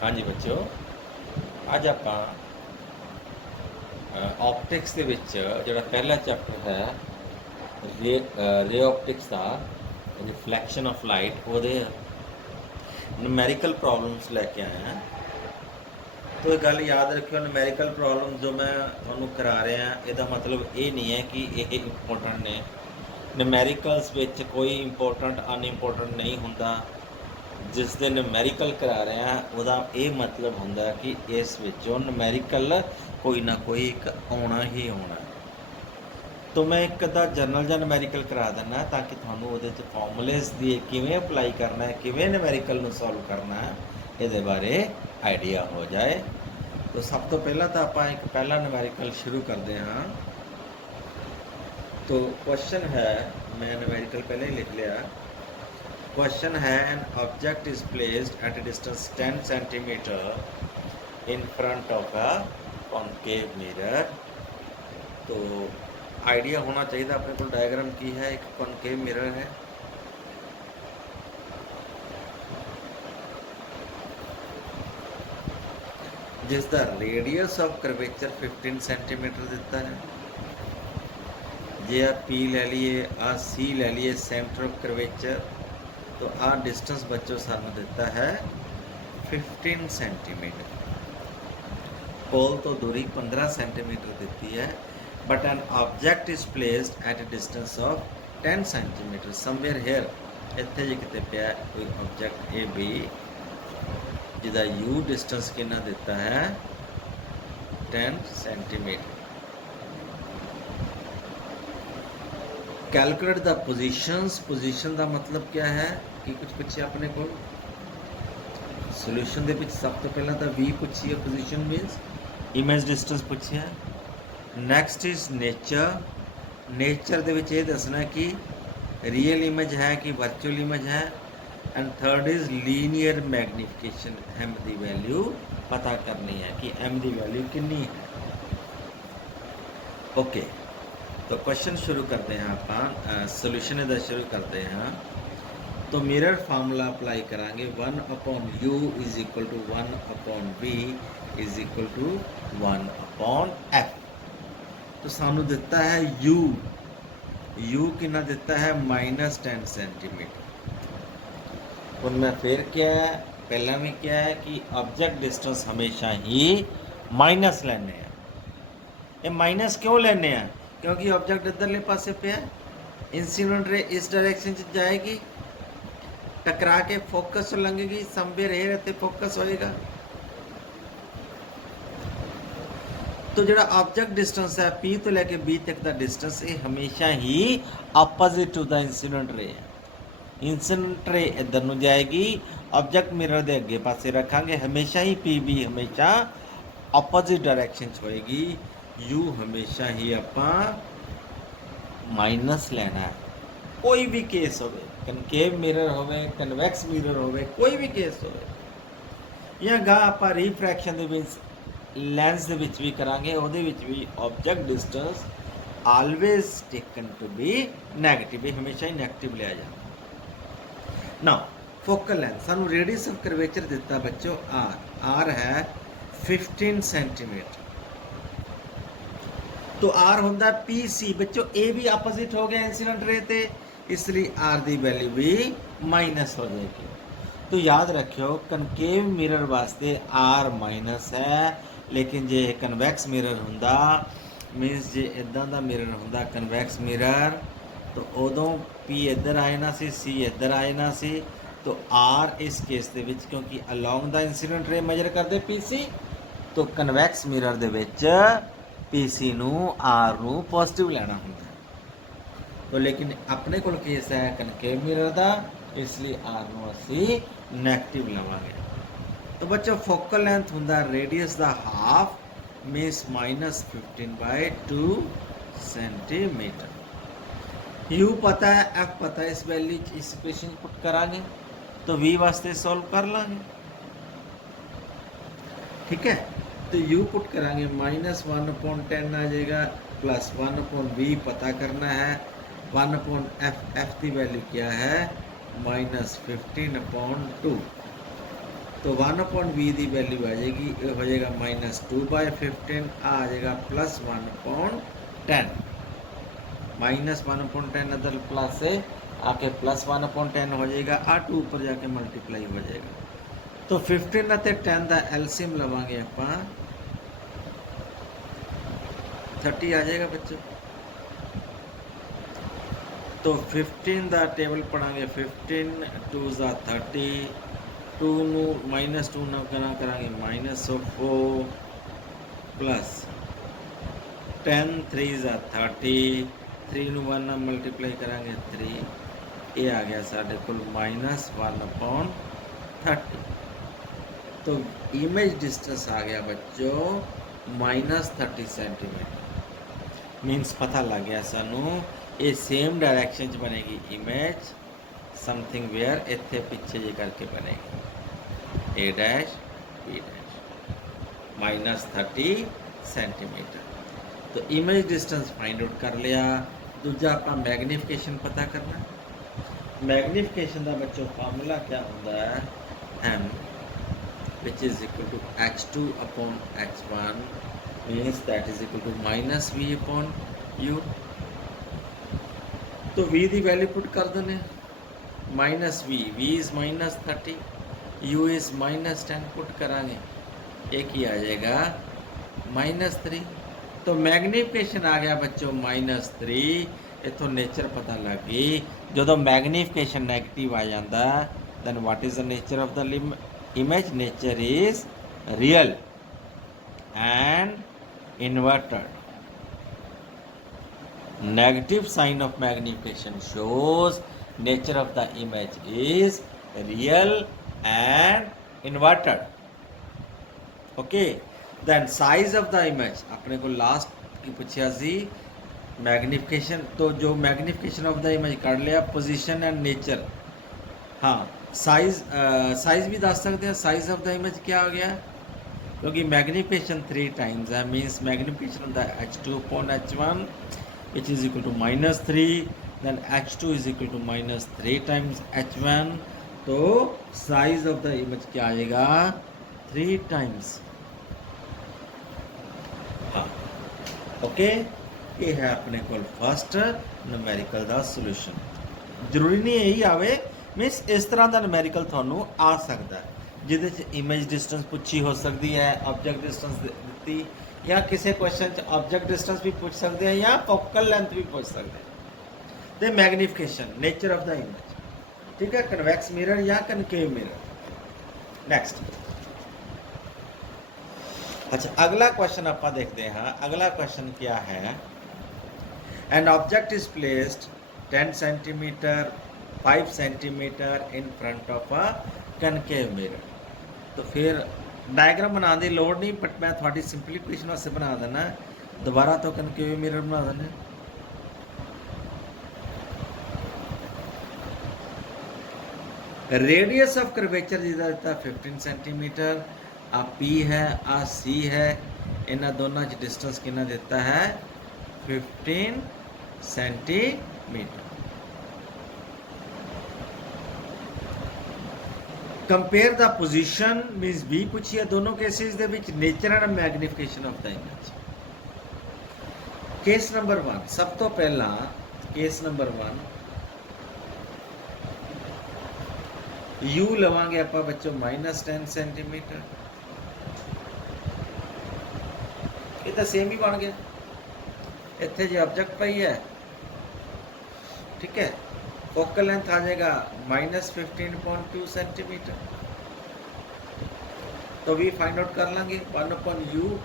हाँ जी बच्चों, ਅੱਜ ਆਪਾਂ ਆਪਟਿਕਸ ਦੇ ਵਿੱਚ ਜਿਹੜਾ ਪਹਿਲਾ ਚੈਪਟਰ ਹੈ ਰੇ optics the reflection of light ਉਹਦੇ ਨੂਮੈਰੀਕਲ ਪ੍ਰੋਬਲਮਸ ਲੈ ਕੇ ਆਏ ਹਾਂ। तो एक गल याद रखियो, ਨੂਮੈਰੀਕਲ प्रॉब्लम जो मैं ਤੁਹਾਨੂੰ ਕਰਾ ਰਿਹਾ ਇਹਦਾ ਮਤਲਬ ਇਹ ਨਹੀਂ ਹੈ ਕਿ ਇਹ ਇੰਪੋਰਟੈਂਟ ਨੇ। ਨੂਮੈਰੀਕਲਸ ਵਿੱਚ ਕੋਈ ਇੰਪੋਰਟੈਂਟ ਅਨਇੰਪੋਰਟੈਂਟ ਨਹੀਂ ਹੁੰਦਾ। ਜਿਸ ਦੇ ਨੂਮੈਰੀਕਲ ਕਰਾ ਰਹੇ ਹਾਂ ਉਹਦਾ ਇਹ ਮਤਲਬ ਹੁੰਦਾ ਕਿ ਇਸ ਵਿੱਚੋਂ ਨੂਮੈਰੀਕਲ ਕੋਈ ਨਾ ਕੋਈ ਇੱਕ ਆਉਣਾ ਹੀ ਆਉਣਾ। तो मैं एक अद्धा जनरल ਜਾਂ ਨੂਮੈਰੀਕਲ ਕਰਾ ਦਿੰਦਾ ਤਾਂ ਕਿ ਤੁਹਾਨੂੰ ਉਹਦੇ 'ਚ ਫਾਰਮੂਲੇਸ ਦੀ ਕਿਵੇਂ ਅਪਲਾਈ ਕਰਨਾ ਹੈ, ਕਿਵੇਂ ਨੂਮੈਰੀਕਲ ਨੂੰ ਸੋਲਵ ਕਰਨਾ ਹੈ, ਇਹਦੇ ਬਾਰੇ ਆਈਡੀਆ ਹੋ ਜਾਏ। तो सब तो पहला तो आप एक पहला न्यूमेरिकल शुरू करते हैं। तो क्वेश्चन है, मैं न्यूमेरिकल पहले ही लिख लिया। क्वेश्चन है, an object is placed at A distance 10 centimetre in front of a concave mirror. तो आइडिया होना चाहिए अपने को डायग्राम की है, एक कॉनकेव मिरर है। जिसका रेडियस ऑफ करवेचर 15 सेंटीमीटर दिता है। जे आ पी लै लीए, आ सी लै लीए सेंटर ऑफ करवेचर, तो आ डिस्टेंस बच्चों सानू दिता है 15 सेंटीमीटर। पोल तो दूरी 15 सेंटीमीटर दी है। But an object is placed at A distance of 10 centimetre somewhere here. इत्थे जे किते पिया कोई ऑब्जेक्ट ए बी जिदा यू डिस्टेंस कितना दिता है 10 centimetre. Calculate the positions. Position का मतलब क्या है कि कुछ पूछे अपने को सोल्यूशन दे विच सब तो पहला तो वी पूछी है, पोजीशन मीनस इमेज डिस्टेंस पूछी है। Next is nature. नेचर दे विच ये दसना कि रियल इमेज है कि वर्चुअल इमेज है। And third is linear magnification. M की वैल्यू पता करनी है कि एम की वैल्यू कितनी है। ओके, तो क्वेश्चन शुरू करते हैं आप, सोल्यूशन इधर शुरू करते हैं। तो मिरर फार्मूला अप्लाई करांगे। 1 upon u is equal to 1 upon v is equal to 1 upon f. तो सानू दिता है यू, यू कितना दिता है -10 सेंटीमीटर। और मैं फिर क्या है, पहला भी क्या है कि ऑब्जेक्ट डिस्टेंस हमेशा ही माइनस लेने हैं। ये माइनस क्यों लेने हैं? क्योंकि ऑब्जेक्ट इधरले पासे पे है, इंसिडेंट रे इस डायरेक्शन च जाएगी, टकरा के फोकस लंघेगी, समवेयर हेयर ते फोकस होएगा। तो जो ऑब्जेक्ट डिस्टेंस है P तो लेके B तक का डिस्टेंस ये हमेशा ही opposite to the incident ray है। इंसिडेंट रे इधर ਨੂੰ जाएगी, ऑब्जेक्ट मिरर के अगे पासे रखांगे, हमेशा ही पी बी हमेशा ऑपोजिट डायरेक्शन होएगी। यू हमेशा ही आपां माइनस लेना है। कोई भी केस हो, कनकेव मिरर हो, कन्वैक्स मिरर हो, कोई भी केस हो, या गा आपां रिफ्रैक्शन दे विच लैंस दे विच भी करांगे, ਉਹਦੇ ਵਿੱਚ भी object distance always taken to be negative, हमेशा ही नेगेटिव लिया जाता। ना फोकल लेंथ सानू रेडियस ऑफ कर्वेचर दिता बच्चों आर, आर है 15 सेंटीमीटर। तो आर होंदा पी सी। बच्चों ए भी अपोजिट हो गया इंसिडेंट रे ते, इसलिए आर दी वैल्यू भी माइनस हो जाएगी। तो याद रखियो कनकेव मिरर वास्ते आर माइनस है, लेकिन जे कन्वैक्स मिरर हुंदा मीनस जे इदां दा मिरर हुंदा कन्वैक्स मिरर, तो उदों पी इधर आए ना सी, सी इधर आए ना सी। तो आर इस केस दे विच क्योंकि along the incident ray measure करते पी सी, तो कन्वैक्स मिरर दे विच पी सी नू आर नू पॉजिटिव लेना हुंदा। तो लेकिन अपने कोल केस है कनकेव मिरर दा, इसलिए आर नू असी नेगेटिव लवांगे। तो बच्चों फोकल लेंथ हुंदा रेडियस दा हाफ मीनस -15/2 सेंटीमीटर। यू पता है, एफ पता है, इस वैल्यू इस इक्वेशन पुट करांगे तो वी वास्ते सॉल्व कर लांगे। ठीक है, तो यू पुट करांगे -1/10 आ जाएगा, प्लस 1/v पता करना है, 1/f, एफ की वैल्यू क्या है -15/2। तो 1/v की वैल्यू आ जाएगी, ये हो जाएगा -2/15, आ जाएगा +1/10, -1/10 अदर प्लस से आके +1/10 हो जाएगा, आ 2 ऊपर जाके मल्टीप्लाई हो जाएगा। तो 15 ਅਤੇ 10 का एलसीएम लवांगे ਆਪਾਂ 30 आ जाएगा बच्चों। तो 15 का टेबल पढ़ांगे, 15 2 ज़ा 30, 2 नू -2 ना करांगे -4 प्लस 10 3 ज़ा 30, 3 नू 1 ना मल्टीप्लाई करांगे 3, ये आ गया साढ़े को -1/30। तो इमेज डिस्टेंस आ गया बच्चों -30 सेंटीमीटर। मीनस पता लग गया सानू ये सेम डायरैक्शन च बनेगी इमेज, समथिंग वेयर इत्थे पिछे जी करके बनेगी A dash B dash -30 centimetre. तो इमेज डिस्टेंस फाइंड आउट कर लिया। दूजा आप मैगनीफिकेशन पता करना। मैगनीफिकेशन का बच्चों फार्मूला क्या होता है, m which is equal to h2 upon h1 means that is equal to -v/u। तो v की वैल्यू पुट कर देने, -v, v is -30, u is -10 put करांगे, एक ही आ जाएगा -3। तो मैगनीफिकेशन आ गया बच्चों -3। इथों नेचर पता लग गई, जो मैगनीफिकेशन नैगेटिव आ जाता then what is the nature of the image, nature is real and inverted. Negative sign of magnification shows nature of the image is real and inverted. Okay, then size of the image अपने को last की पूछा सी magnification, तो जो magnification of the image कर लिया, position and nature. हाँ, size भी दस सकते हैं। साइज ऑफ द इमेज क्या हो गया, क्योंकि मैग्निफिकेशन 3 टाइम्स है, means magnification of the h2/h1 which is equal to -3, then h2 is equal to -3 times h1। तो साइज ऑफ द इमेज क्या आएगा, 3 टाइम्स। हाँ, ओके, ये है अपने को फर्स्ट न्यूमेरिकल का सोल्यूशन। जरूरी नहीं यही आवे, मीन्स इस तरह का न्यूमेरिकल थानू आ सकता है जिहदे च इमेज डिस्टेंस पूछी हो सकती है, ऑब्जेक्ट डिस्टेंस दी, या किसी क्वेश्चन च ऑब्जेक्ट डिस्टेंस भी पूछ सकते हैं या फोकल लेंथ भी पूछ सकते हैं। तो magnification nature of the image, ठीक है, कन्वैक्स मिरर या कनकेव मिरर। नेक्स्ट, अच्छा अगला क्वेश्चन आप देखते हैं। अगला क्वेश्चन क्या है, an object is placed 10 centimetre 5 centimetre in front of a concave mirror. तो फिर डायग्राम बनाने की लोड़ नहीं, बट मैं थोड़ी सिंपलीफिकेशन वास्ते बना देना, दोबारा तो कनकेव मिरर बना देना। रेडियस ऑफ कर्वेचर जिहदा दिता 15 सेंटीमीटर, आ P है, आ C है, इन्हां दोनों च डिस्टेंस कितना दिता है 15 centimetre. Compare the position minus v पूछी है दोनों केसेस दे विच nature and magnification of the image. Case number 1, सब तो पहला केस नंबर 1, यू लवांगे आप बच्चों -10 सेंटीमीटर। ये तो सेम ही बन गया, इतने जो ऑब्जेक्ट पई है, ठीक है, फोकल लेंथ आ जाएगा -15.2 सेंटीमीटर। तो वी फाइंड आउट कर लेंगे 1/u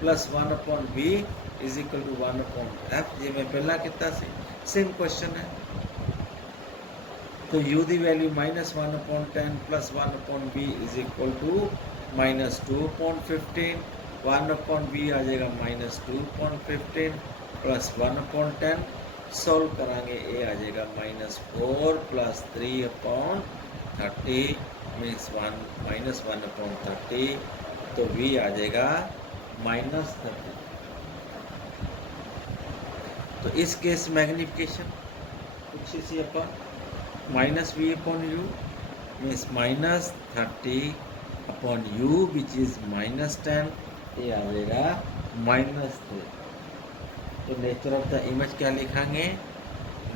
+ 1/v is equal to 1/f, जी मैं पहला कितना सी सेम क्वेश्चन है। तो u की value -1/10 + 1/v is equal to -2.15, 1/v आ जाएगा -2.15 + 1/10, सॉल्व करांगे, ये आ जाएगा -4 + 3/30 मीन्स -1/30, तो v आ जाएगा -30। तो इस केस मैग्निफिकेशन पूछी सी आप -v/u means -30 upon u which is -10, ये आ जाएगा -3। तो नेचर ऑफ द इमेज क्या लिखांगे?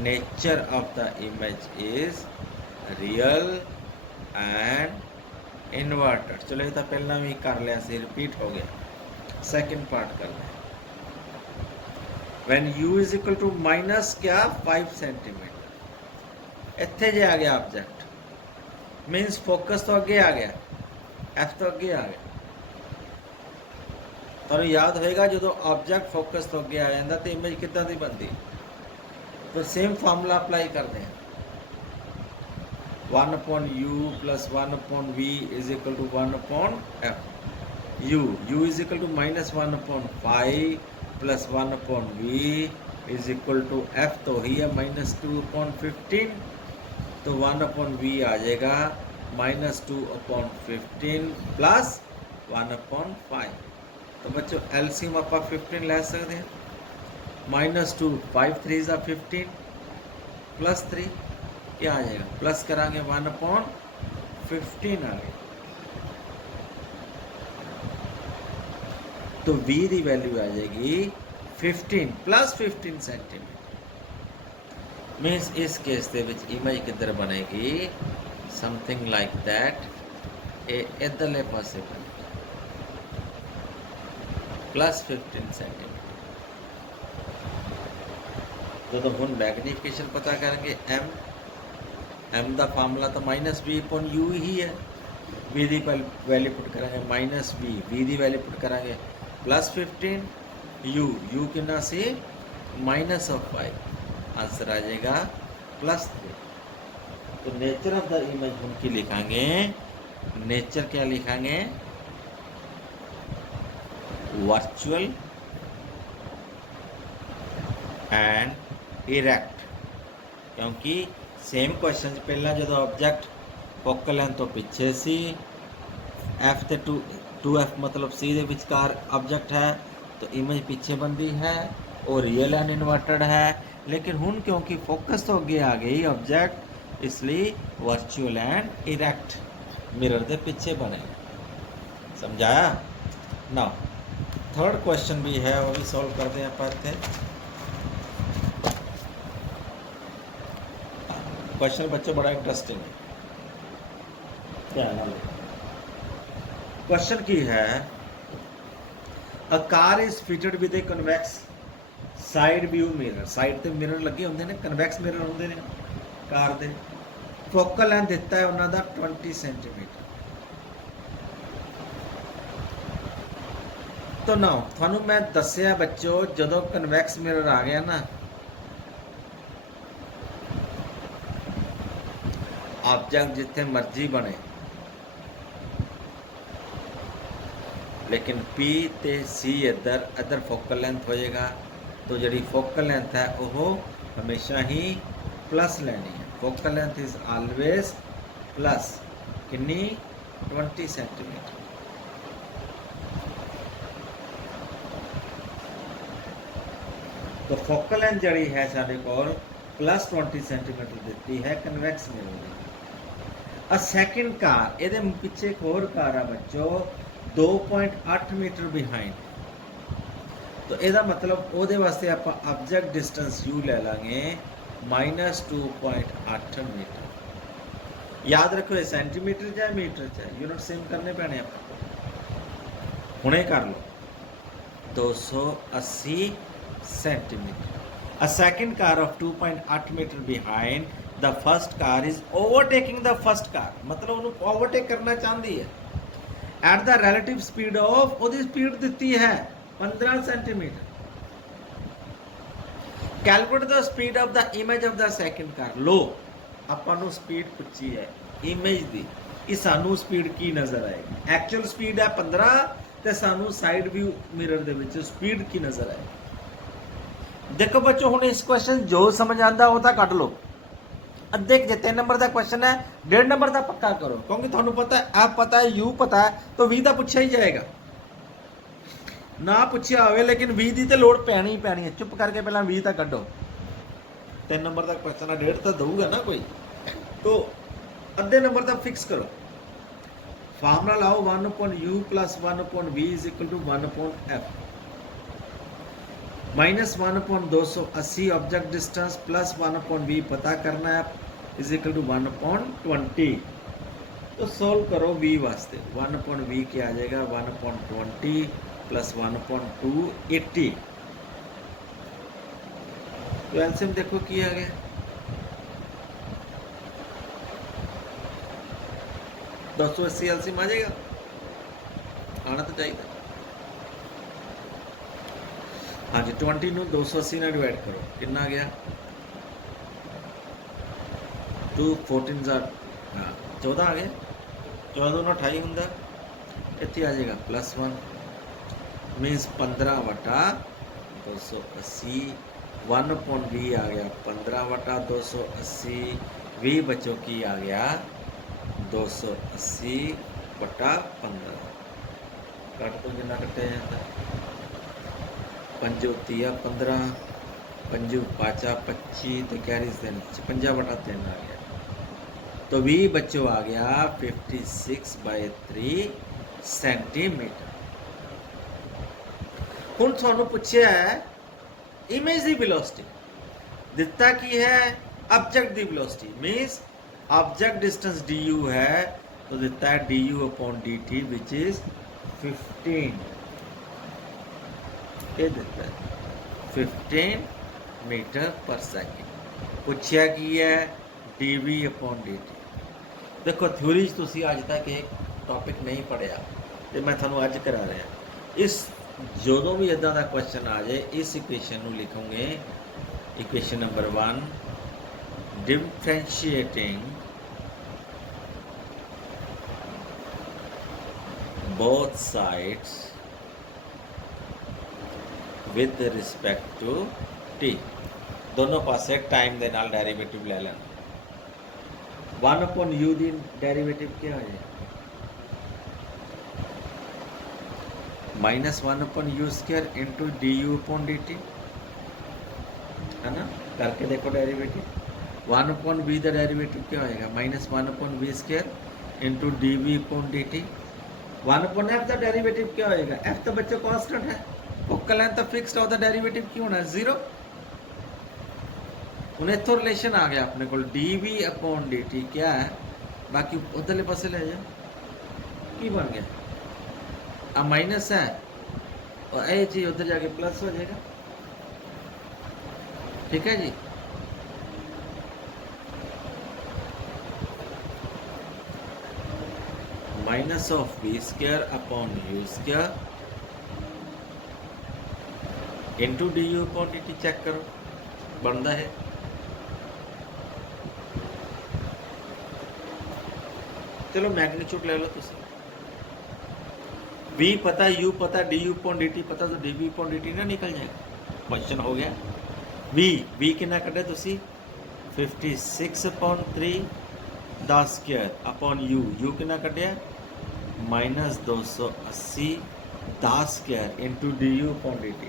Nature of the image is real and inverted. चलो ये तो पहला भी कर लिया सी, रिपीट हो गया। सेकंड पार्ट कर लें। When u is equal to minus क्या 5 सेंटीमीटर, इत्थे जे आ गया ऑब्जेक्ट, मीनस फोकस तो अगे आ गया, एफ तो अगे आ गया। तो याद होएगा जो ऑब्जेक्ट फोकस तो अगे आ जाता तो इमेज कितना दी बनती। तो सेम फार्मूला अप्लाई करते हैं, 1 upon u plus 1 upon v is equal to 1 upon f. u is equal to -1 upon 5 plus 1 upon v is equal to f तो ही है -2 अपॉन 15। तो 1 अपॉन v आ जाएगा -2 अपॉन 15 प्लस 1 अपॉन 5। तो बच्चों LCM आप 15 ले सकते हैं। -2 5 3 ज़ा 15 प्लस 3 क्या आ जाएगा, प्लस करांगे 1 अपॉन 15 आ गया। तो v की वैल्यू आ जाएगी 15 प्लस 15 सेंटीमीटर। मीन्स इस केस के विच इमेज किधर बनेगी, समथिंग लाइक दैट, ये इधरले पासे बनेगी प्लस 15 सेंटीमीटर। तो हम मैग्नीफिकेशन पता करेंगे m का फार्मूला तो -v अपॉन u ही है। v की वैल्यू पुट करेंगे -v, v की वैल्यू पुट करेंगे प्लस 15, u कितना सी -5, आंसर आ जाएगा +3। तो नेचर ऑफ द इमेज हम की लिखांगे, नेचर क्या लिखांगे, वर्चुअल एंड इरेक्ट। क्योंकि सेम क्वेश्चन पहला जो ऑब्जेक्ट फोकल लेंथ तो पीछे सी, एफ ते 2f मतलब सी के विचकार ऑब्जेक्ट है, तो इमेज पीछे बनती है और रियल एंड इन्वर्टेड है। लेकिन हुन क्योंकि फोकस तो अगे आ गई ऑब्जेक्ट, इसलिए वर्चुअल एंड इरेक्ट मिरर के पीछे बने। समझाया ना। थर्ड क्वेश्चन भी है, वो भी सॉल्व करते हैं आप। क्वेश्चन बच्चों बड़ा इंटरेस्टिंग है, ध्यान लो। क्वेश्चन की है, a car is fitted with A convex side view mirror. Side ते मिरर लगे होंगे ने, कन्वैक्स मिरर होंगे ने कार दे। फोकल लेंथ दिता है उन्हों का 20 सेंटीमीटर। तो ना थानू मैं दसिया बच्चों, जो कन्वैक्स मिरर आ गया ना, ऑब्जेक्ट जिथे मर्जी बने, लेकिन P ते C इधर फोकल लेंथ हो जाएगा। तो जी फोकल लेंथ है वो हमेशा ही प्लस लेनी है। Focal length is always plus कितनी 20 सेंटीमीटर। तो फोकल लेंथ जी है साढ़े को +20 सेंटीमीटर दी है कन्वैक्स मिरर की। अ सैकेंड कार, ये पिछे एक होर कार है बच्चों 2.8 मीटर बिहाइंड। तो यदा मतलब वो वास्ते आप ऑब्जेक्ट डिस्टेंस u ले लेंगे -2.8 मीटर। याद रखो ये सेंटीमीटर चाहे मीटर चाहे यूनिट सेम करने पैने आप। हुणे कर लो 280 centimetre. A second car of 2.8 metre behind the first car is overtaking the first car. मतलब उन्होंने ओवरटेक करना चाहती है at the relative speed of, उसकी स्पीड दी है 15 centimetre. Calculate the speed of the image of the second car. लो आपां स्पीड पूछी है इमेज दी, ये सानू स्पीड की नज़र आएगी। एक्चुअल स्पीड है 15 तो सानू साइड व्यू मिरर दे विच स्पीड की नज़र आएगी। देखो बच्चों हुण इस क्वेश्चन जो समझ आता वो तो कट लो। अद्धे जे 3 नंबर का क्वेश्चन है 1.5 नंबर का पक्का करो, क्योंकि थानू पता है एफ पता है यू पता है, तो 20 का पूछा ही जाएगा। ना पूछा हो लेकिन 20 की तो लोड़ पैनी ही पैनी है। चुप करके पहला 20 तक कड्डो। 3 नंबर का क्वेश्चन है, 1.5 तो दूंगा ना कोई, तो अद्धे नंबर तक फिक्स करो। फार्मूला लाओ 1/u plus 1/v is equal to 1/f minus 1/280 object distance plus 1/v पता करना है इज इक्वल टू 1/20। तो सोल्व करो v वास्ते 1/v क्या आ जाएगा 1/20 प्लस 1/280। तो एलसीएम देखो की आ गया 280 एलसीएम आ जाएगा, आना तो चाहिए। हाँ जी 20 ਨੂੰ 280 ਨਾਲ ਡਿਵਾਈਡ ਕਰੋ ਕਿੰਨਾ ਆ ਗਿਆ 2 14 ਦਾ ਹਾਂ 14 ਆ ਗਿਆ 14 ਨਾਲ 28 ਹੁੰਦਾ ਇੱਥੇ ਆ ਜਾਏਗਾ +1 मीन्स 15/280 1/v आ गया 15/280 20 बच्चों की आ गया 280/15 कट तो जितना कटे जाता पंजो तीया 15 पंजू पाचा 25 तो कैरीज दिन 56/3 आ गया तो 20 बच्चों आ गया 56/3 सेंटीमीटर। ਹੁਣ ਤੁਹਾਨੂੰ ਪੁੱਛਿਆ ਹੈ ਇਮੇਜ ਦੀ ਵੈਲੋਸਿਟੀ ਦਿੱਤਾ ਕੀ ਹੈ ऑब्जेक्ट ਦੀ velocity means object distance du है तो ਦਿੱਤਾ है du/dt which is 15 ਇਹ ਦਿੱਤਾ है 15 मीटर पर सेकंड। ਪੁੱਛਿਆ ਕੀ ਹੈ dv/dt। देखो थ्योरी ਤੁਸੀਂ ਅੱਜ तक एक टॉपिक नहीं पढ़िया ਤੇ मैं ਤੁਹਾਨੂੰ ਅੱਜ करा रहा इस ਜਦੋਂ भी इदा का क्वेश्चन आ जाए इस इक्वेशन को लिखोगे equation number 1 differentiating both sides with respect to T दोनों पासे टाइम के नाल डेरिवेटिव ले लेना 1/u की डेरिवेटिव क्या है -1/u² इंटू du/dt है ना करके देखो डेरिवेटिव 1/v का डेरिवेटिव क्या होएगा -1/v² इंटू dv/dt 1/f का डेरिवेटिव क्या होएगा f तो बच्चों कांस्टेंट है फोकल लेंथ तो फिक्स्ड है डेरिवेटिव क्यों होना है 0। हूँ इतों रिलेशन आ गया अपने को dv/dt क्या है बाकी उधरले पासे ले जाओ की बन गया अब माइनस है और ये चीज उधर जाके प्लस हो जाएगा ठीक है जी। -v²/u² इंटू du/dt चेक करो बनता है चलो मैग्नीट्यूड ले लो तुम v पता u पता du/dt पता तो dv/dt ना निकल जाएगा क्वेश्चन हो गया। v कितना कटे तुसी 56/3 10² u कितना कटिया -280 10² इंटू du/dt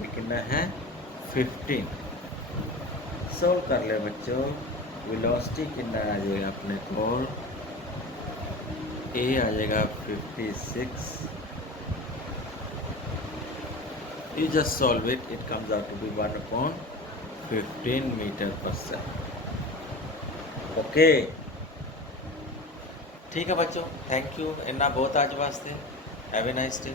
ये कितना है 15। सोल्व कर ले बच्चों वेलोसिटी कितना आ जाएगा अपने को ए आ जाएगा 56 you just solve it comes out to be 1/15 metre पर सेकंड। ओके ठीक है बच्चों थैंक यू इन्ना बहुत आज वास्ते हैव ए नाइस डे।